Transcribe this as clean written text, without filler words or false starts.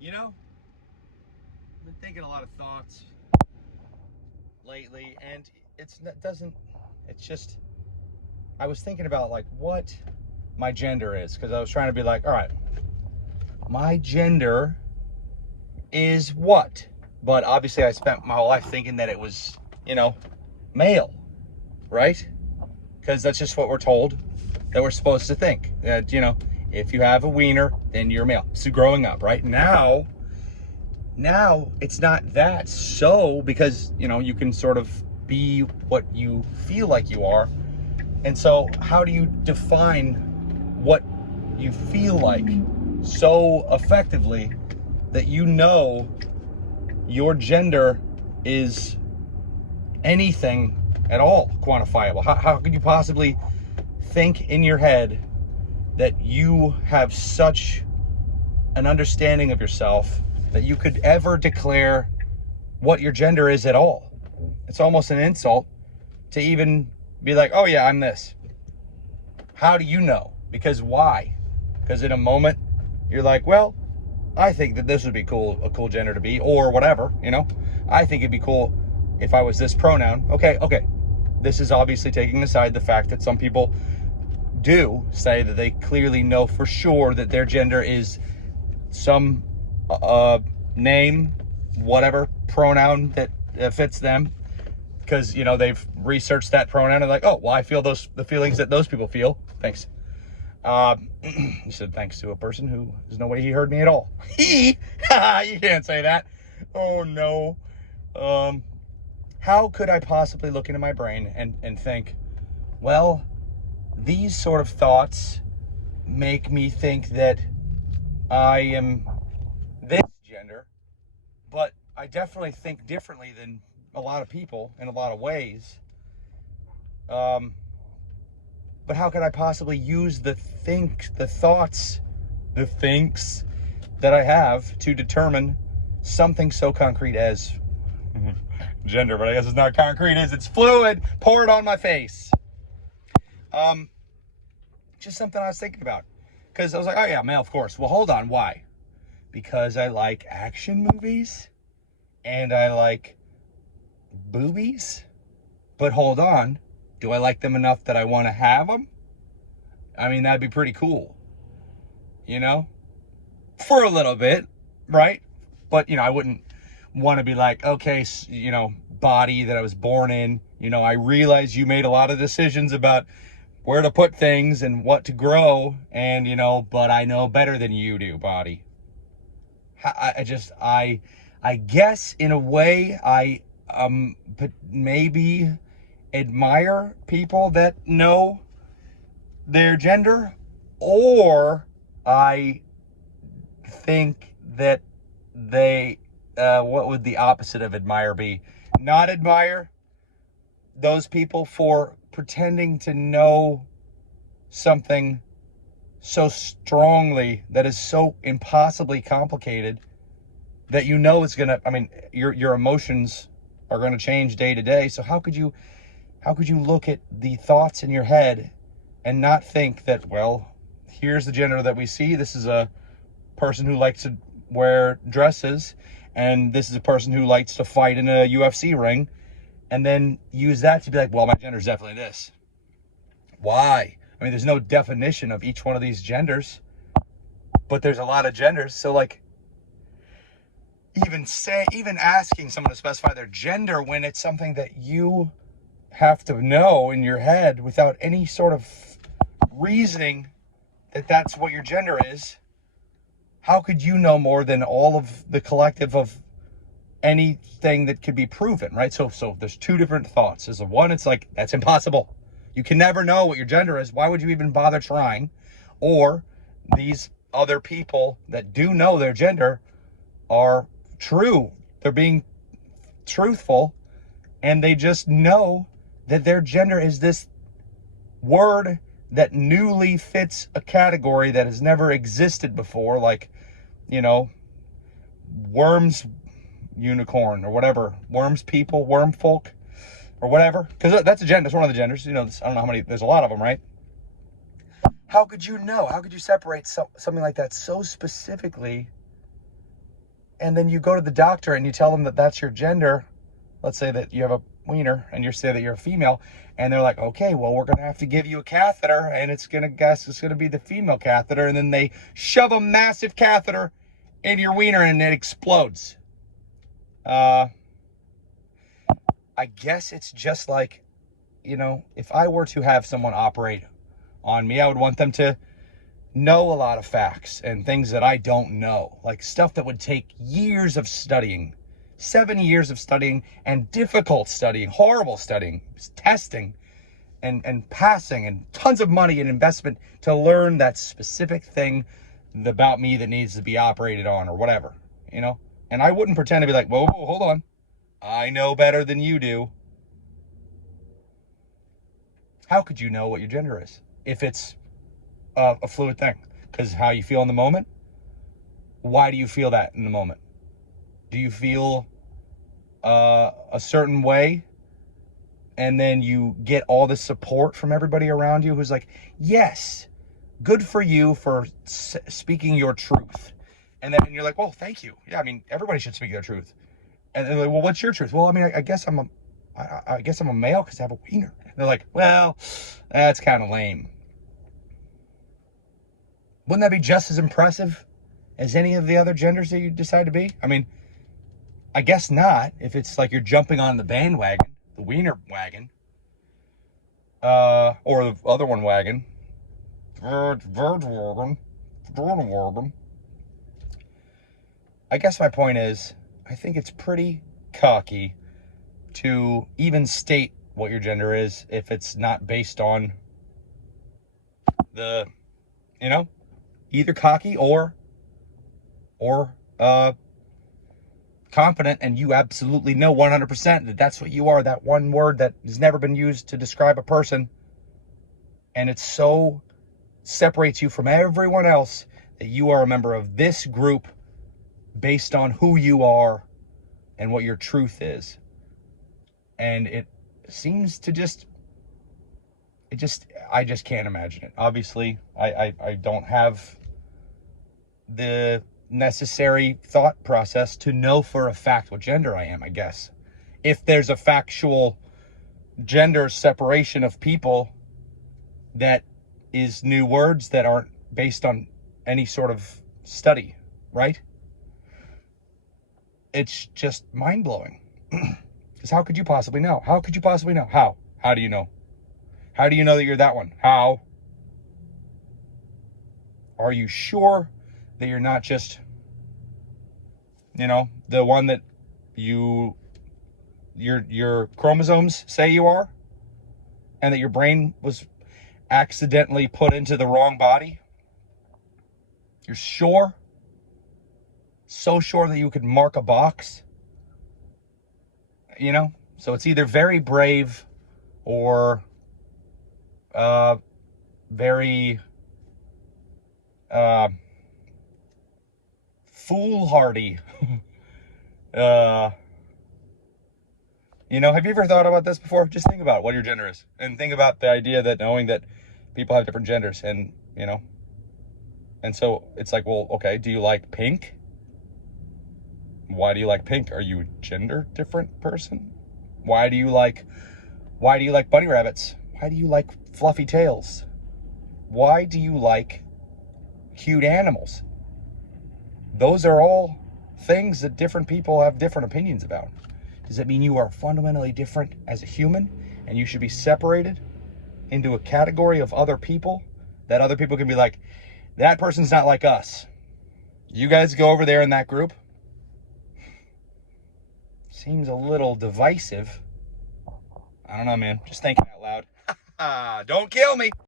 You know, I've been thinking a lot of thoughts lately, and it doesn't. It's just I was thinking about like what my gender is because I was trying to be like, all right, my gender is what? But obviously, I spent my whole life thinking that it was, male, right? Because that's just what we're told that we're supposed to think. That if you have a wiener, then you're male. So growing up, right now it's not that. So because you can sort of be what you feel like you are, and so how do you define what you feel like so effectively that your gender is anything at all quantifiable? How could you possibly think in your head that you have such an understanding of yourself that you could ever declare what your gender is at all? It's almost an insult to even be like, oh yeah, I'm this. How do you know? Because why? Because in a moment you're like, well, I think that this would be cool, a cool gender to be, or whatever, I think it'd be cool if I was this pronoun. Okay. This is obviously taking aside the fact that some people do say that they clearly know for sure that their gender is some name, whatever pronoun that fits them, because they've researched that pronoun and like, oh well, I feel the feelings that those people feel. Thanks. He said thanks to a person who there's no way he heard me at all. You can't say that. Oh no. How could I possibly look into my brain and think, well, these sort of thoughts make me think that I am this gender, but I definitely think differently than a lot of people in a lot of ways. But how could I possibly use the thoughts that I have to determine something so concrete as gender? But I guess it's not concrete, it's fluid. Pour it on my face. Just something I was thinking about. Because I was like, oh yeah, male, of course. Well, hold on, why? Because I like action movies and I like boobies. But hold on, do I like them enough that I want to have them? I mean, that'd be pretty cool, for a little bit, right? But, I wouldn't want to be like, okay, body that I was born in, I realize you made a lot of decisions about where to put things and what to grow, and, but I know better than you do, body. I guess in a way but maybe admire people that know their gender, or I think that what would the opposite of admire be? Not admire those people for pretending to know something so strongly that is so impossibly complicated that it's gonna, your emotions are gonna change day to day. So how could you look at the thoughts in your head and not think that, well, here's the gender that we see. This is a person who likes to wear dresses, and this is a person who likes to fight in a UFC ring, and then use that to be like, well, my gender is definitely this. Why? There's no definition of each one of these genders, but there's a lot of genders. So like, even asking someone to specify their gender when it's something that you have to know in your head without any sort of reasoning that that's what your gender is, how could you know more than all of the collective of anything that could be proven, right? So there's two different thoughts. There's one, it's like, that's impossible. You can never know what your gender is. Why would you even bother trying? Or these other people that do know their gender are true. They're being truthful, and they just know that their gender is this word that newly fits a category that has never existed before, like, worms unicorn or whatever, worms people, worm folk or whatever, because that's a gender. It's one of the genders. I don't know how many, there's a lot of them, right? How could you know? How could you separate something like that so specifically and then you go to the doctor and you tell them that that's your gender. Let's say that you have a wiener and you say that you're a female, and they're like, okay, well, we're gonna have to give you a catheter, and it's gonna be the female catheter, and then they shove a massive catheter in your wiener and it explodes. I guess it's just like, if I were to have someone operate on me, I would want them to know a lot of facts and things that I don't know, like stuff that would take years of studying, 7 years of studying, and difficult studying, horrible studying, testing, and passing, and tons of money and investment to learn that specific thing about me that needs to be operated on or whatever, And I wouldn't pretend to be like, whoa, hold on. I know better than you do. How could you know what your gender is if it's a fluid thing? Because how you feel in the moment. Why do you feel that in the moment? Do you feel a certain way, and then you get all the support from everybody around you who's like, yes, good for you for speaking your truth. And then you're like, well, thank you. Yeah, I mean, everybody should speak their truth. And they're like, well, what's your truth? Well, I mean, I guess I'm a male because I have a wiener. And they're like, well, that's kind of lame. Wouldn't that be just as impressive as any of the other genders that you decide to be? I mean, I guess not, if it's like you're jumping on the bandwagon, the wiener wagon, or the other one wagon. I guess my point is, I think it's pretty cocky to even state what your gender is if it's not based on the, either cocky or confident, and you absolutely know 100% that that's what you are, that one word that has never been used to describe a person, and it so separates you from everyone else that you are a member of this group based on who you are and what your truth is. And it seems to I just can't imagine it. Obviously, I don't have the necessary thought process to know for a fact what gender I am, I guess. If there's a factual gender separation of people that is new words that aren't based on any sort of study, right? It's just mind-blowing. Because how could you possibly know? How could you possibly know? How? How do you know? How do you know that you're that one? How? Are you sure that you're not just, the one that your chromosomes say you are, and that your brain was accidentally put into the wrong body? You're sure? So sure that you could mark a box? So it's either very brave or very foolhardy. Have you ever thought about this before? Just think about what your gender is, and think about the idea that knowing that people have different genders, and and so it's like, well, okay, do you like pink? Why do you like pink? Are you a gender different person? Why do you like bunny rabbits? Why do you like fluffy tails? Why do you like cute animals? Those are all things that different people have different opinions about. Does it mean you are fundamentally different as a human and you should be separated into a category of other people that other people can be like, that person's not like us? You guys go over there in that group. Seems a little divisive. I don't know, man. Just thinking out loud. Don't kill me.